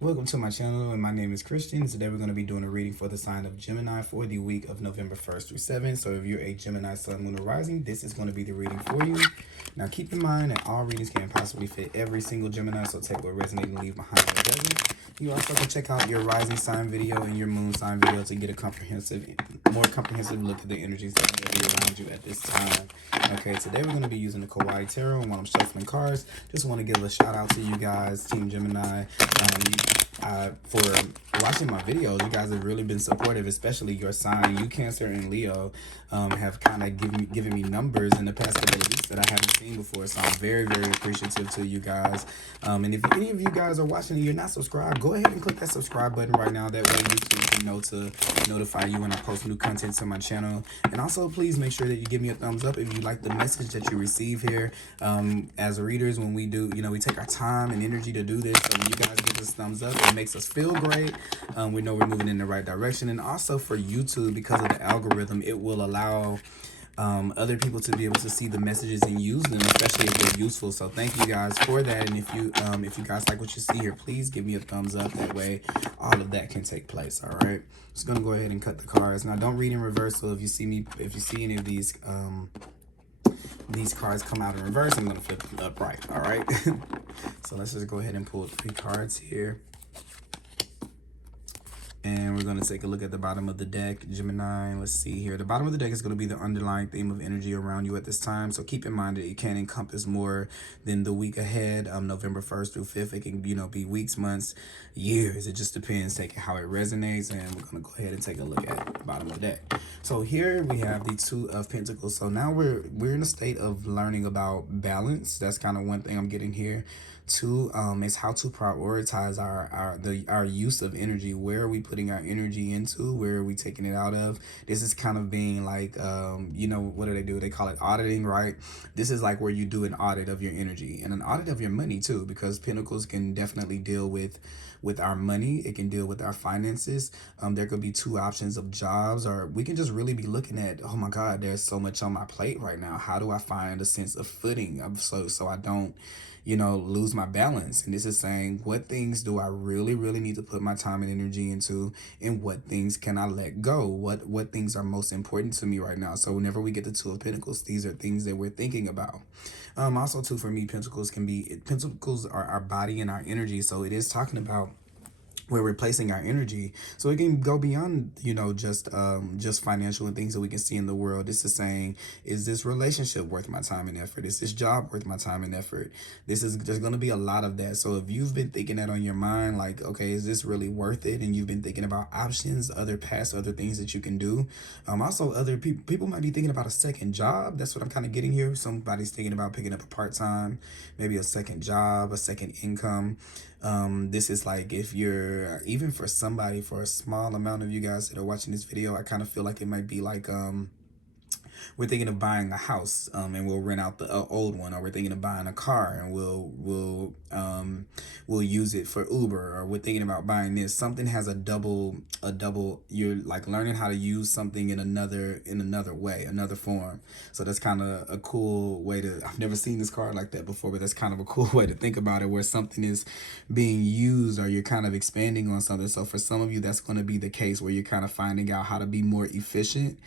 Welcome to my channel, and my name is Christian. Today we're going to be doing a reading for the sign of Gemini for the week of November 1st through 7th. So if you're a Gemini Sun, Moon, or Rising, this is going to be the reading for you. Now keep in mind that all readings can't possibly fit every single Gemini, so take what resonates and leave behind what doesn't. You also can check out your rising sign video and your moon sign video to get a more comprehensive look at the energies that may be around you at this time. Okay, today we're going to be using the Kawaii Tarot, and while I'm shuffling cards, just want to give a shout out to you guys, Team Gemini. For watching my videos, you guys have really been supportive, especially your sign. You, Cancer, and Leo have kind of given me numbers in the past couple of weeks that I haven't seen before. So I'm very, very appreciative to you guys. And if any of you guys are watching and you're not subscribed, go ahead and click that subscribe button right now. That way YouTube can know to notify you when I post new content to my channel. And also, please make sure that you give me a thumbs up if you like the message that you receive here. As readers, when we do, we take our time and energy to do this. So when you guys give us thumbs up, it makes us feel great. We know we're moving in the right direction. And also for YouTube, because of the algorithm, it will allow other people to be able to see the messages and use them, especially if they're useful. So thank you guys for that. And if you guys like what you see here, please give me a thumbs up. That way all of that can take place. All right, just gonna go ahead and cut the cards. Now don't read in reverse, so if you see any of these cards come out in reverse, I'm gonna flip them upright. All right. So let's just go ahead and pull 3 cards here. And we're going to take a look at the bottom of the deck, Gemini. Let's see here. The bottom of the deck is going to be the underlying theme of energy around you at this time. So keep in mind that it can encompass more than the week ahead, November 1st through 5th. It can, be weeks, months, years. It just depends, taking how it resonates. And we're going to go ahead and take a look at the bottom of the deck. So here we have the 2 of Pentacles. So now we're in a state of learning about balance. That's kind of one thing I'm getting here. 2 is how to prioritize our use of energy. Where are we putting our energy into? Where are we taking it out of? This is kind of being like what do? They call it auditing, right? This is like where you do an audit of your energy and an audit of your money too, because Pentacles can definitely deal with our money. It can deal with our finances. There could be 2 options of jobs, or we can just really be looking at, oh my God, there's so much on my plate right now. How do I find a sense of footing so I don't lose my balance? And this is saying, what things do I really, really need to put my time and energy into, and what things can I let go? What things are most important to me right now? So whenever we get the 2 of Pentacles, these are things that we're thinking about. Also too, for me, Pentacles are our body and our energy. So it is talking about we're replacing our energy, so it can go beyond just financial and things that we can see in the world. This is saying, is this relationship worth my time and effort? Is this job worth my time and effort? There's going to be a lot of that. So if you've been thinking that on your mind, like, okay, is this really worth it? And you've been thinking about options, other things that you can do. Also, other people might be thinking about a second job. That's what I'm kind of getting here. Somebody's thinking about picking up a part-time, maybe a second job, a second income. This is like, if you're, even for somebody, for a small amount of you guys that are watching this video, I kind of feel like it might be like, we're thinking of buying a house, and we'll rent out the old one, or we're thinking of buying a car and we'll use it for Uber, or we're thinking about buying this. Something has a double. You're like learning how to use something in another way, another form. So that's kind of a cool way to. I've never seen this card like that before, but that's kind of a cool way to think about it, where something is being used, or you're kind of expanding on something. So for some of you, that's going to be the case, where you're kind of finding out how to be more efficient.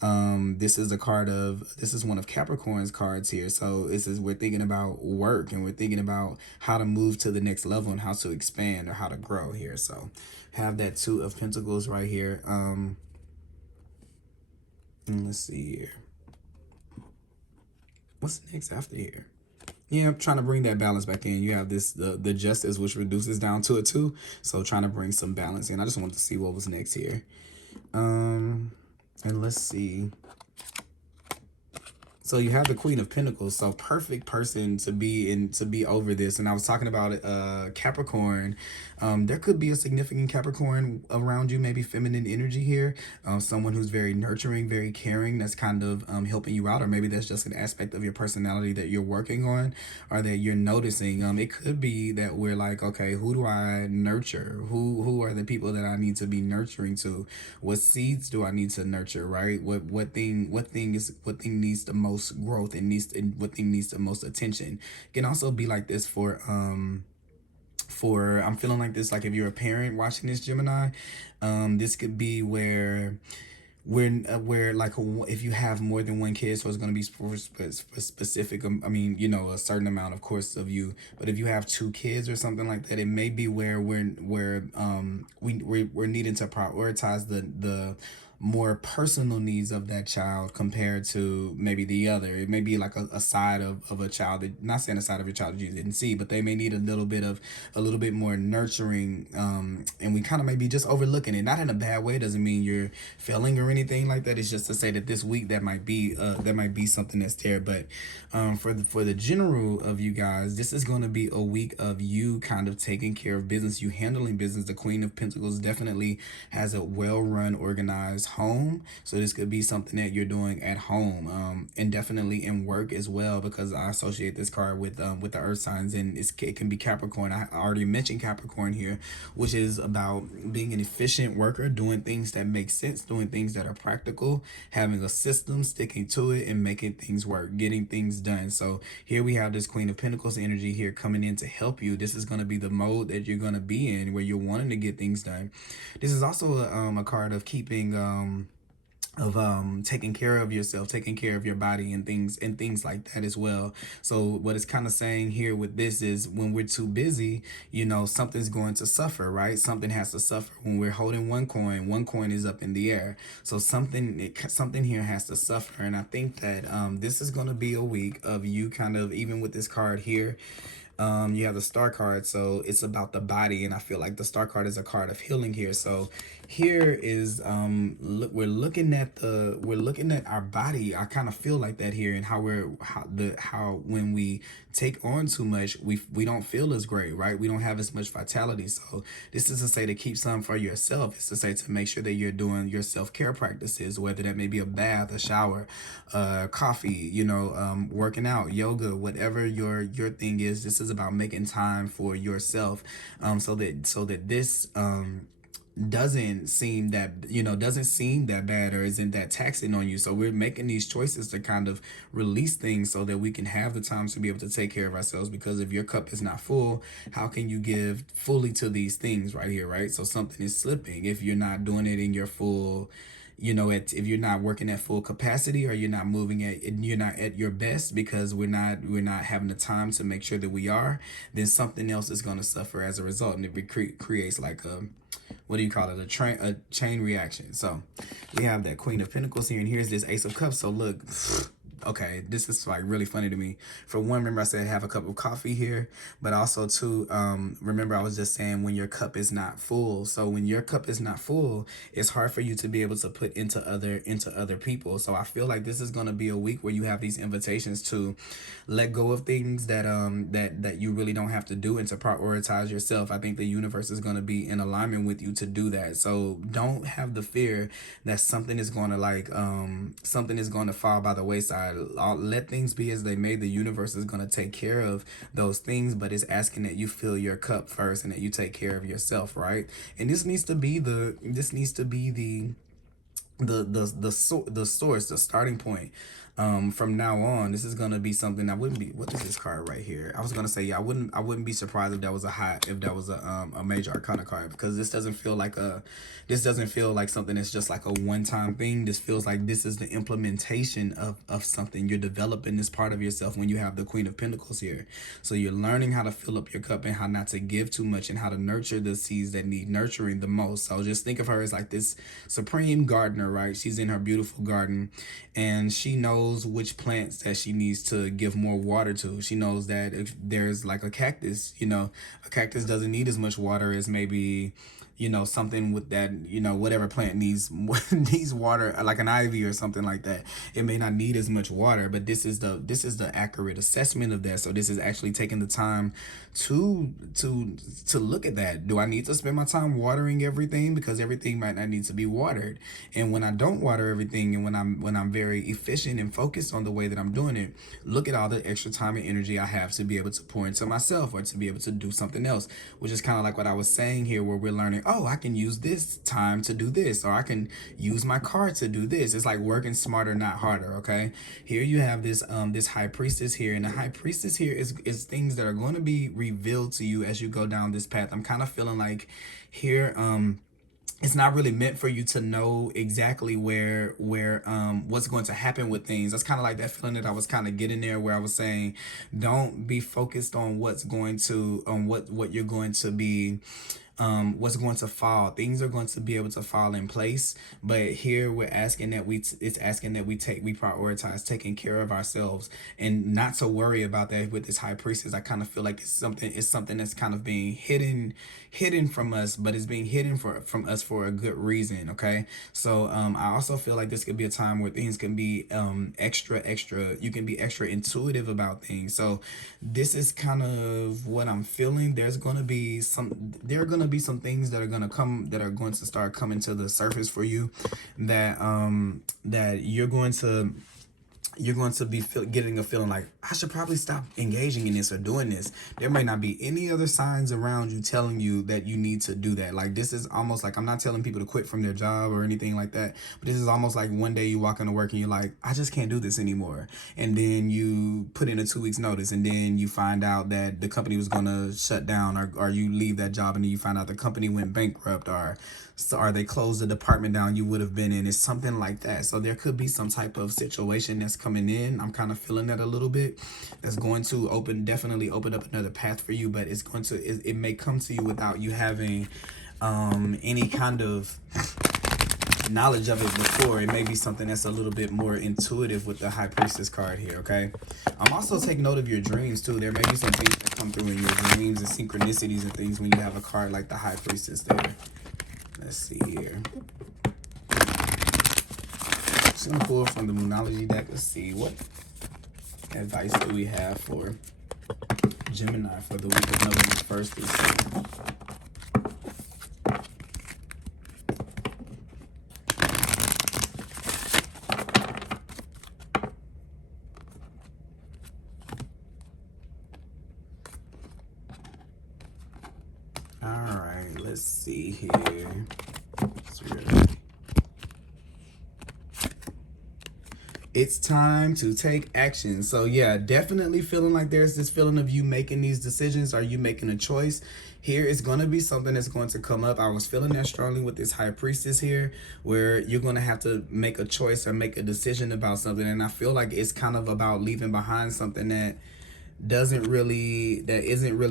This is one of Capricorn's cards here. So we're thinking about work, and we're thinking about how to move to the next level and how to expand, or how to grow here. So have that 2 of Pentacles right here. And let's see here. What's next after here? Yeah, I'm trying to bring that balance back in. You have this, the justice, which reduces down to a 2. So trying to bring some balance in. I just wanted to see what was next here. And let's see. So you have the Queen of Pentacles, so perfect person to be over this. And I was talking about Capricorn. There could be a significant Capricorn around you, maybe feminine energy here. Someone who's very nurturing, very caring, that's kind of helping you out. Or maybe that's just an aspect of your personality that you're working on, or that you're noticing. It could be that we're like, okay, who do I nurture? Who are the people that I need to be nurturing to? What seeds do I need to nurture, right? What thing needs the most growth, and what thing needs the most attention. It can also be like this for For I'm feeling like this, like if you're a parent watching this, Gemini, this could be where like if you have more than one kid, so it's going to be for specific, I mean, you know, a certain amount of course of you, but if you have two kids or something like that, it may be where we're needing to prioritize the more personal needs of that child compared to maybe the other. It may be like a side of a child that, not saying a side of a child that you didn't see, but they may need a little bit more nurturing, and we kind of maybe just overlooking it, not in a bad way. Doesn't mean you're failing or anything like that. It's just to say that this week that might be something that's there. But for the general of you guys, this is going to be a week of you kind of taking care of business, you handling business. The Queen of Pentacles definitely has a well-run, organized home, so this could be something that you're doing at home, and definitely in work as well, because I associate this card with the earth signs, and it can be Capricorn. I already mentioned Capricorn here, which is about being an efficient worker, doing things that make sense, doing things that are practical, having a system, sticking to it, and making things work, getting things done. So here we have this Queen of Pentacles energy here coming in to help you. This is going to be the mode that you're going to be in, where you're wanting to get things done. This is also a card of keeping taking care of yourself, taking care of your body, and things like that as well. So what it's kind of saying here with this is, when we're too busy, you know, something's going to suffer, right? Something has to suffer. When we're holding one coin is up in the air, so something here has to suffer. And I think that this is going to be a week of you kind of, even with this card here, you have the star card, so it's about the body, and I feel like the star card is a card of healing here. So here is we're looking at our body. I kind of feel like that here, and how when we take on too much, we don't feel as great, right? We don't have as much vitality. So this is to say to keep some for yourself. It's to say to make sure that you're doing your self-care practices, whether that may be a bath, a shower, coffee, you know, working out, yoga, whatever your thing is. This is about making time for yourself, so that this doesn't seem that bad, or isn't that taxing on you. So we're making these choices to kind of release things so that we can have the time to be able to take care of ourselves, because if your cup is not full, how can you give fully to these things right here, right? So something is slipping if you're not doing it in your full, you know, if you're not working at full capacity, or you're not you're not at your best, because we're not having the time to make sure that we are, then something else is going to suffer as a result, and it creates like a, what do you call it, a chain reaction. So we have that Queen of Pentacles here, and here's this Ace of Cups. So look, okay, this is like really funny to me. For one, remember I said have a cup of coffee here, but also too, remember I was just saying when your cup is not full. So when your cup is not full, it's hard for you to be able to put into other people. So I feel like this is going to be a week where you have these invitations to let go of things that that you really don't have to do, and to prioritize yourself. I think the universe is going to be in alignment with you to do that. So don't have the fear that something is going to fall by the wayside. Let things be as they may. The universe is going to take care of those things, but it's asking that you fill your cup first, and that you take care of yourself, right? And this needs to be the source, the starting point. From now on, this is gonna be something that wouldn't be. What is this card right here? I was gonna say, yeah, I wouldn't be surprised if that was a major arcana card, because this doesn't feel like something that's just like a one-time thing. This feels like this is the implementation of something. You're developing this part of yourself when you have the Queen of Pentacles here. So you're learning how to fill up your cup, and how not to give too much, and how to nurture the seeds that need nurturing the most. So just think of her as like this supreme gardener, right? She's in her beautiful garden, and she knows which plants that she needs to give more water to. She knows that if there's like a cactus, you know, a cactus doesn't need as much water as maybe, you know, something with that, you know, whatever plant needs water, like an ivy or something like that. It may not need as much water, but this is the accurate assessment of that. So this is actually taking the time to look at that. Do I need to spend my time watering everything? Because everything might not need to be watered. And when I don't water everything, and when I'm very efficient and focused on the way that I'm doing it, look at all the extra time and energy I have to be able to pour into myself, or to be able to do something else, which is kind of like what I was saying here, where we're learning oh, I can use this time to do this, or I can use my card to do this. It's like working smarter, not harder. Okay, here you have this high priestess here, and the high priestess here is things that are going to be revealed to you as you go down this path. I'm kind of feeling like here it's not really meant for you to know exactly where what's going to happen with things. That's kind of like that feeling that I was kind of getting there, where I was saying, don't be focused on what's going to what you're going to be what's going to fall. Things are going to be able to fall in place, but here we're asking that we prioritize taking care of ourselves, and not to worry about that with this high priestess. I kind of feel like it's something that's kind of being hidden from us, but it's being hidden from us for a good reason. Okay, so I also feel like this could be a time where things can be extra you can be extra intuitive about things. So this is kind of what I'm feeling. There are going to be some things that are going to start coming to the surface for you, that that you're going to be getting a feeling like, I should probably stop engaging in this or doing this. There may not be any other signs around you telling you that you need to do that. Like, this is almost like, I'm not telling people to quit from their job or anything like that, but this is almost like one day you walk into work and you're like, I just can't do this anymore. And then you put in a 2 weeks notice, and then you find out that the company was going to shut down, or you leave that job and then you find out the company went bankrupt, or they closed the department down you would have been in. It's something like that. So there could be some type of situation that's coming in. I'm kind of feeling that a little bit. That's going to definitely open up another path for you, but it may come to you without you having any kind of knowledge of it before. It may be something that's a little bit more intuitive with the high priestess card here. Okay, also take note of your dreams too. There may be some things that come through in your dreams and synchronicities and things when you have a card like the high priestess there. Let's see here. Just gonna pull from the Moonology deck. Let's see, what advice do we have for Gemini for the week of November 1st through 6th. All right, let's see here. It's time to take action. So yeah, definitely feeling like there's this feeling of you making these decisions. Are you making a choice? Here is going to be something that's going to come up. I was feeling that strongly with this high priestess here, where you're going to have to make a choice or make a decision about something. And I feel like it's kind of about leaving behind something that isn't really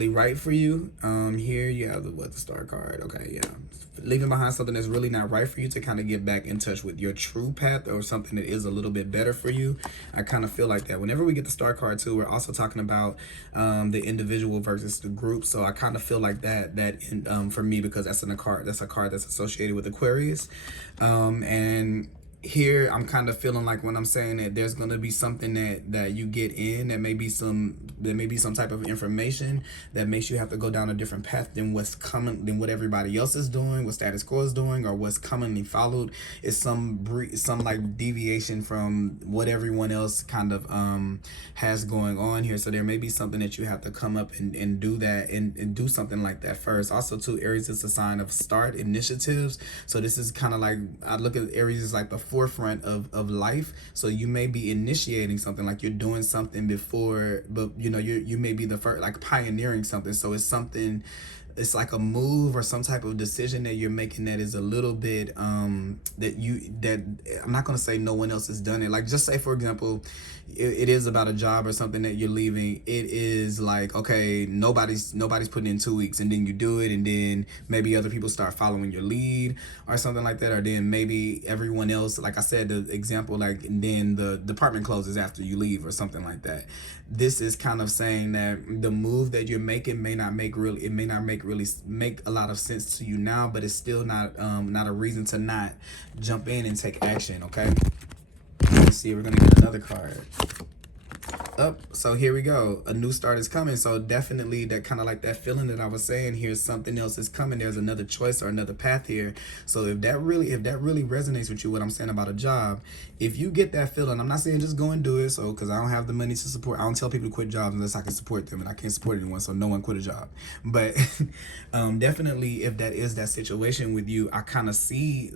right for you. Here you have the star card. Okay, yeah, leaving behind something that's really not right for you to kind of get back in touch with your true path, or something that is a little bit better for you. I kind of feel like that whenever we get the star card too, we're also talking about the individual versus the group. So I kind of feel like that for me, because that's a card that's associated with Aquarius, and here I'm kind of feeling like when I'm saying that there's going to be something that you get in, that may be some type of information that makes you have to go down a different path than what everybody else is doing, what status quo is doing, or what's commonly followed. Is some like deviation from what everyone else kind of has going on here. So there may be something that you have to come up and do that and do something like that first. Also too, Aries is a sign of start initiatives. So this is kind of like, I look at Aries as like the forefront of life. So you may be initiating something, like you're doing something before, but you may be the first, like pioneering something. So it's like a move or some type of decision that you're making that is a little bit that I'm not going to say no one else has done it. Like, just say for example, it is about a job or something that you're leaving. It is like, okay, nobody's putting in 2 weeks, and then you do it, and then maybe other people start following your lead or something like that. Or then maybe everyone else, like I said, the example, like, and then the department closes after you leave or something like that. This is kind of saying that the move that you're making may not make a lot of sense to you now, but it's still not a reason to not jump in and take action. Okay, let's see, we're gonna get another card. Up, so here we go, a new start is coming. So definitely that kind of like that feeling that I was saying, here's something else is coming, there's another choice or another path here. So if that really resonates with you, what I'm saying about a job, if you get that feeling, I'm not saying just go and do it, so because I don't have the money to support, I don't tell people to quit jobs unless I can support them, and I can't support anyone, so no one quit a job. But definitely if that is that situation with you, I kind of see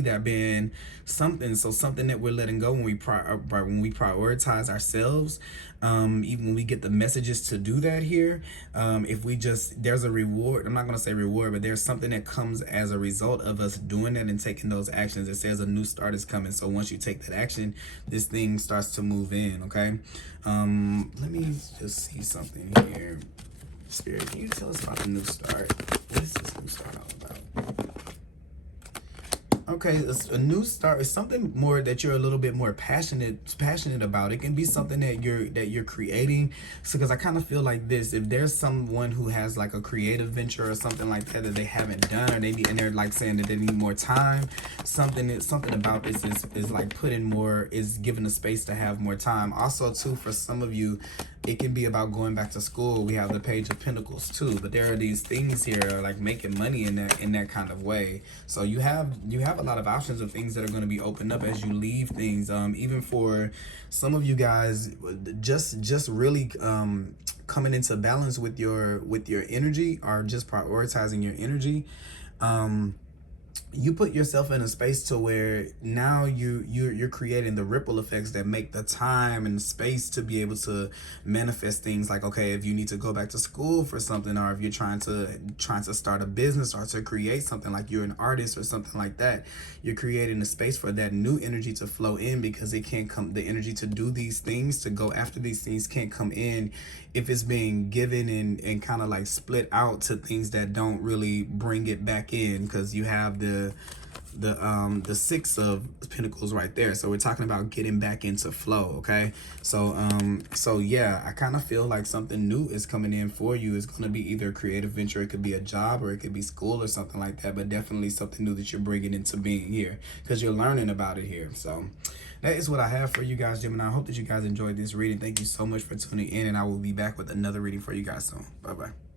that being something. So something that we're letting go when we prioritize ourselves. Even when we get the messages to do that here, if we just, there's a reward. I'm not gonna say reward, but there's something that comes as a result of us doing that and taking those actions. It says a new start is coming. So once you take that action, this thing starts to move in. Okay. Let me just see something here. Spirit, can you tell us about the new start? What is this new start all about? Okay, a new start is something more that you're a little bit more passionate about. It can be something that you're creating. So, because I kind of feel like this: if there's someone who has like a creative venture or something like that that they haven't done, or and they're like saying that they need more time, something about this is like putting more, is given the space to have more time. Also, too, for some of you, it can be about going back to school. We have the Page of Pentacles too, but there are these things here like making money in that kind of way. So you have a lot of options of things that are going to be opened up as you leave things. Even for some of you guys, just really coming into balance with your energy, or just prioritizing your energy. You put yourself in a space to where now you're creating the ripple effects that make the time and space to be able to manifest things. Like, okay, if you need to go back to school for something, or if you're trying to start a business or to create something, like you're an artist or something like that, you're creating a space for that new energy to flow in, because it can't come, the energy to do these things, to go after these things, can't come in if it's being given and kind of like split out to things that don't really bring it back in, because you have the Six of Pentacles right there. So we're talking about getting back into flow. Okay, so yeah, I kind of feel like something new is coming in for you. It's going to be either a creative venture, it could be a job, or it could be school or something like that, but definitely something new that you're bringing into being here, because you're learning about it here. So that is what I have for you guys, Gemini. I hope that you guys enjoyed this reading. Thank you so much for tuning in, and I will be back with another reading for you guys soon. Bye bye.